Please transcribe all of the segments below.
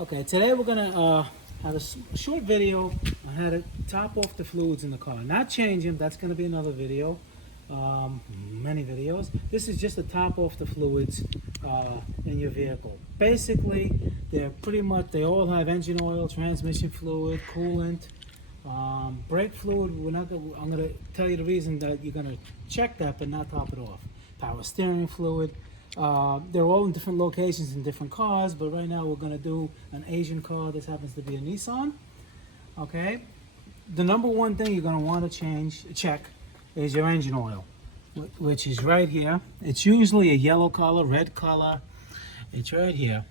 Okay, today we're gonna have a short video on how to top off the fluids in the car. Not change them, that's gonna be another video, many videos. This is just to top off the fluids in your vehicle. Basically, they all have engine oil, transmission fluid, coolant, brake fluid. I'm gonna tell you the reason that you're gonna check that but not top it off. Power steering fluid. They're all in different locations in different cars, but right now we're going to do an Asian car. This happens to be a Nissan. Okay, the number one thing you're going to want to check is your engine oil, which is right here. It's usually a yellow color, red color. It's right here.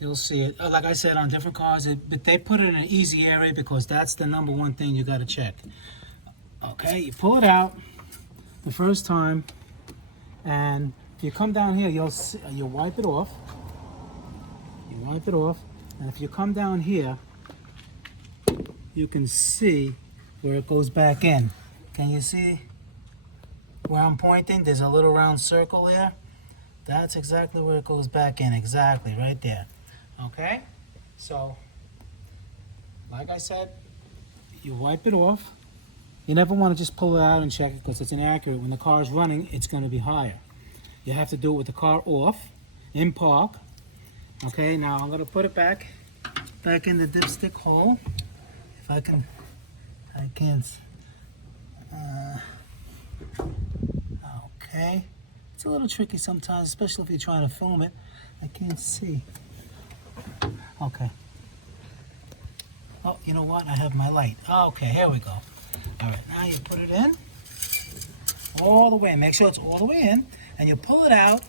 You'll see it. Like I said, on different cars, but they put it in an easy area because that's the number one thing you got to check. Okay, you pull it out the first time, and if you come down here, you'll wipe it off. You wipe it off, and if you come down here, you can see where it goes back in. Can you see where I'm pointing? There's a little round circle there. That's exactly where it goes back in. Exactly, right there. Okay? So, like I said, you wipe it off. You never want to just pull it out and check it because it's inaccurate. When the car is running, it's going to be higher. You have to do it with the car off, in park. Okay, now I'm gonna put it back in the dipstick hole. If I can't. Okay, it's a little tricky sometimes, especially if you're trying to film it. I can't see. Okay. Oh, you know what? I have my light. Okay, here we go. All right, now you put it in all the way. Make sure it's all the way in. And you pull it out,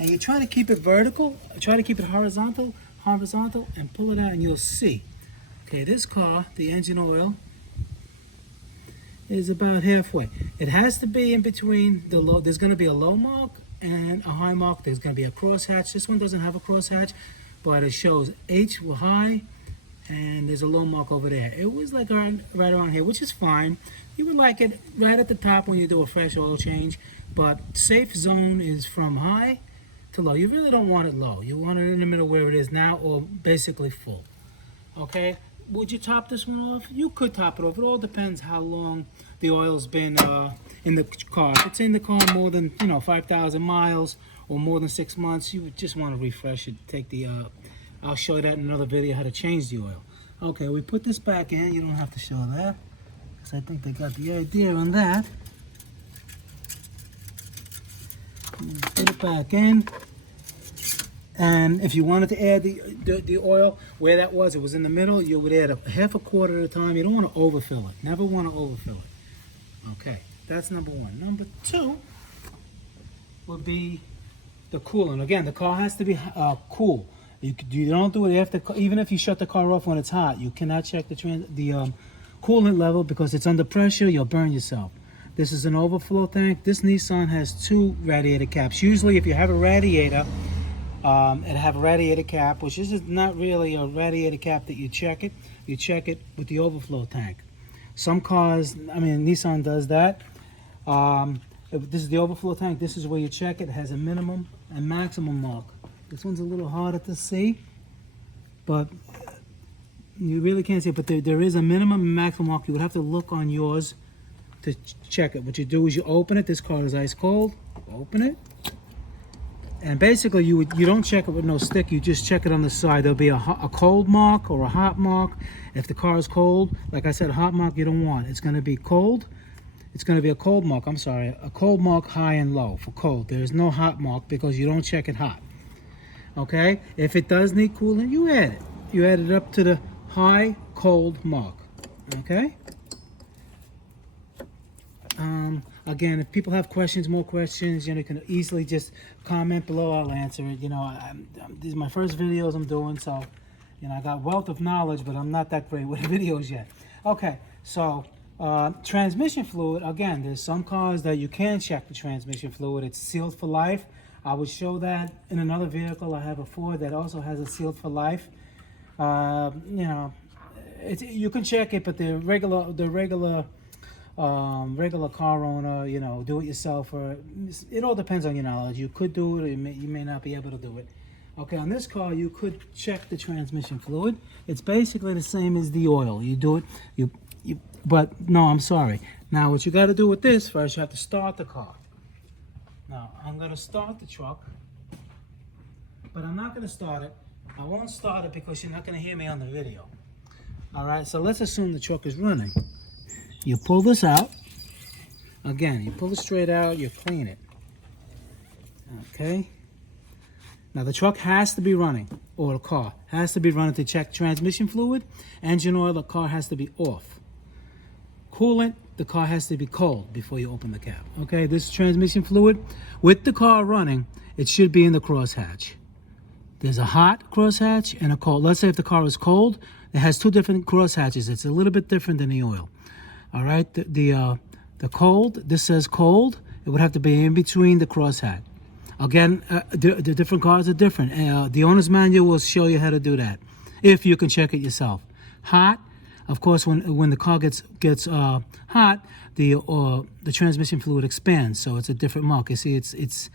and you try to keep it vertical, try to keep it horizontal, and pull it out, and you'll see. Okay, this car, the engine oil, is about halfway. It has to be in between the low. There's going to be a low mark and a high mark. There's going to be a crosshatch. This one doesn't have a crosshatch, but it shows H high, and there's a low mark over there. It was like right around here, which is fine. You would like it right at the top when you do a fresh oil change. But safe zone is from high to low. You really don't want it low. You want it in the middle where it is now, or basically full. Okay? Would you top this one off? You could top it off. It all depends how long the oil's been in the car. If it's in the car more than 5,000 miles or more than 6 months, you would just want to refresh it. Take the I'll show you that in another video how to change the oil. Okay, we put this back in. You don't have to show that because I think they got the idea on that. Put it back in, and if you wanted to add the oil where that was, it was in the middle, you would add half a quart at a time. You don't want to overfill it. Never want to overfill it. Okay, that's number one. Number two would be the coolant. Again, the car has to be cool. You don't do it after, even if you shut the car off when it's hot. You cannot check the coolant level because it's under pressure. You'll burn yourself. This is an overflow tank. This Nissan has 2 radiator caps. Usually if you have a radiator, it have a radiator cap, which is not really a radiator cap that you check it. You check it with the overflow tank. Some cars, Nissan does that. This is the overflow tank. This is where you check it. It has a minimum and maximum mark. This one's a little harder to see, but you really can't see it. But there is a minimum and maximum mark. You would have to look on yours to check it. What you do is you open it. This car is ice cold. Open it, and basically you don't check it with no stick. You just check it on the side. There'll be a cold mark or a hot mark. If the car is cold, like I said, hot mark you don't want. It's going to be cold. It's going to be a cold mark. I'm sorry, a cold mark, high and low for cold. There is no hot mark because you don't check it hot. Okay. If it does need coolant, you add it. You add it up to the high cold mark. Okay. Again, if people have more questions, you can easily just comment below. I'll answer it. These are my first videos I'm doing, so I got wealth of knowledge, but I'm not that great with videos yet. Okay, so transmission fluid. Again, there's some cars that you can check the transmission fluid. It's sealed for life. I would show that in another vehicle. I have a Ford that also has a sealed for life. You can check it, but the regular car owner, do it yourself, or it all depends on your knowledge. You could do it, or you may not be able to do it. Okay, on this car, you could check the transmission fluid. It's basically the same as the oil. You do it, but no, I'm sorry. Now, what you got to do with this, first you have to start the car. Now, I'm going to start the truck, but I'm not going to start it. I won't start it because you're not going to hear me on the video. All right, so let's assume the truck is running. You pull this out. Again, you pull it straight out, you clean it. Okay. Now the truck has to be running, or the car has to be running to check transmission fluid, engine oil, the car has to be off. Coolant, the car has to be cold before you open the cap. Okay, this is transmission fluid. With the car running, it should be in the crosshatch. There's a hot crosshatch and a cold. Let's say if the car is cold, it has two different crosshatches. It's a little bit different than the oil. All right, the cold, this says cold, it would have to be in between the crosshatch. Again, the different cars are different. The owner's manual will show you how to do that, if you can check it yourself. Hot, of course, when the car gets hot, the transmission fluid expands, so it's a different mark. You see, it's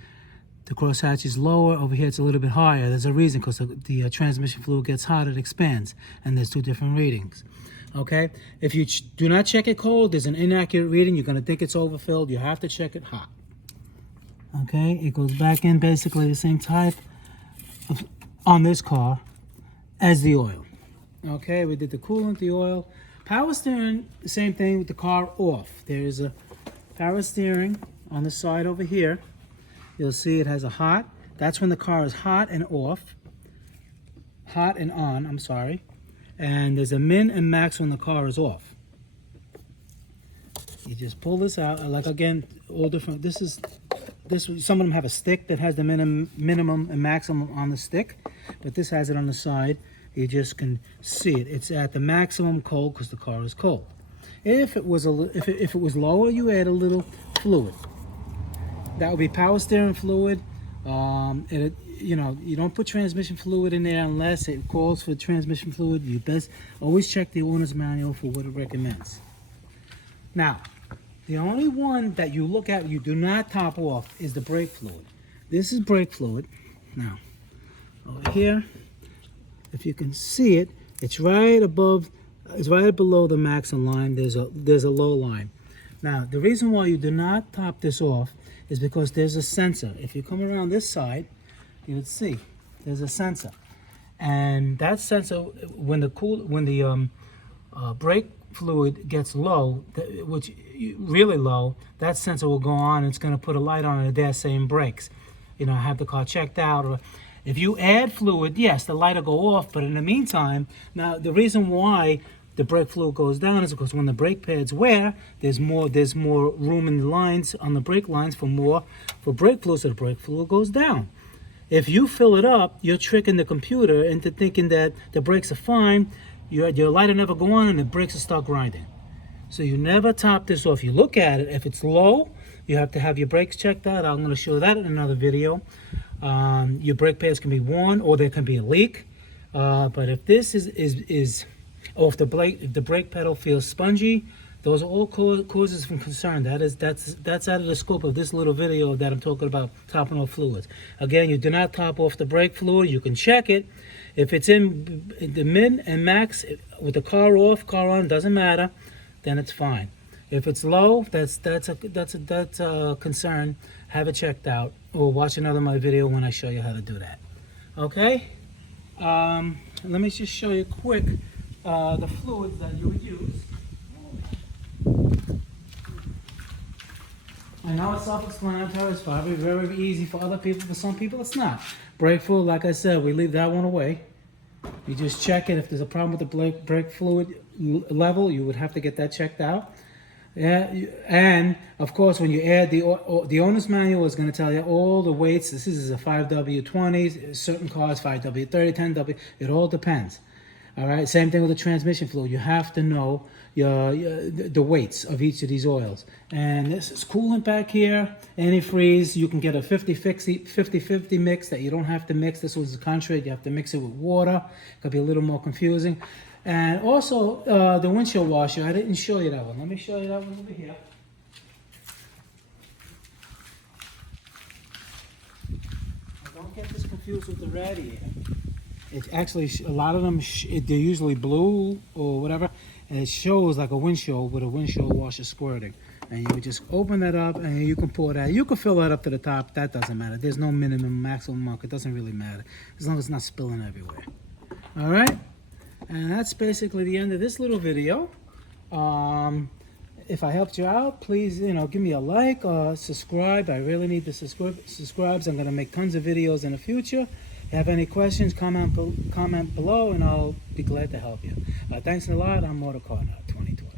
the crosshatch is lower. Over here, it's a little bit higher. There's a reason, because the transmission fluid gets hot, it expands, and there's two different readings. Okay, if you do not check it cold, there's an inaccurate reading. You're going to think it's overfilled. You have to check it hot. Okay, it goes back in basically the same type on this car as the oil. Okay, we did the coolant, the oil. Power steering, the same thing with the car off. There is a power steering on the side over here. You'll see it has a hot. That's when the car is hot and off. Hot and on, I'm sorry. And there's a min and max when the car is off. You just pull this out, like again, all different. Some of them have a stick that has the minimum and maximum on the stick, but this has it on the side. You just can see it. It's at the maximum cold because the car is cold. If it was if it was lower, you add a little fluid. That would be power steering fluid. You know, you don't put transmission fluid in there unless it calls for transmission fluid. You best always check the owner's manual for what it recommends. Now, the only one that you look at, you do not top off, is the brake fluid. This is brake fluid. Now, over here, if you can see it, it's right above, it's right below the maximum line. There's a low line. Now, the reason why you do not top this off is because there's a sensor. If you come around this side, you would see there's a sensor, and that sensor, when the brake fluid gets low, which really low, that sensor will go on and it's going to put a light on it there saying brakes. You know, have the car checked out. Or if you add fluid, yes, the light will go off, but in the meantime, now the reason why the brake fluid goes down is because when the brake pads wear, there's more room in the lines, on the brake lines for brake fluid, so the brake fluid goes down. If you fill it up, you're tricking the computer into thinking that the brakes are fine. Your light will never go on and the brakes will start grinding. So you never top this off. You look at it, if it's low, you have to have your brakes checked out. I'm going to show that in another video. Your brake pads can be worn, or there can be a leak. But if this is or if the brake pedal feels spongy, those are all causes for concern. That's out of the scope of this little video that I'm talking about topping off fluids. Again, you do not top off the brake fluid. You can check it. If it's in the min and max with the car off, car on, doesn't matter, then it's fine. If it's low, that's a concern. Have it checked out, or watch another my video when I show you how to do that. Okay. Let me just show you quick the fluids that you would use. I know it's self-explanatory. It's probably very easy for other people. For some people, it's not. Brake fluid, like I said, we leave that one away. You just check it. If there's a problem with the brake fluid level, you would have to get that checked out. Yeah, and of course, when you add the owner's manual is going to tell you all the weights. This is a 5W20, certain cars 5W30, 10W. It all depends. All right. Same thing with the transmission fluid. You have to know the weights of each of these oils. And this is coolant back here. Antifreeze. You can get a 50-50 mix that you don't have to mix. This was the contrary. You have to mix it with water. It could be a little more confusing. And also the windshield washer. I didn't show you that one. Let me show you that one over here. Don't get this confused. confused with the radiator. It actually, a lot of them, they're usually blue or whatever, and it shows like a windshield with a windshield washer squirting. And you would just open that up and you can pour that. You can fill that up to the top. That doesn't matter. There's no minimum, maximum mark. It doesn't really matter as long as it's not spilling everywhere. All right? And that's basically the end of this little video. If I helped you out, please, give me a like or subscribe. I really need the subscribes. I'm going to make tons of videos in the future. If you have any questions, comment below, and I'll be glad to help you. Thanks a lot. I'm Motorcarnut 2020.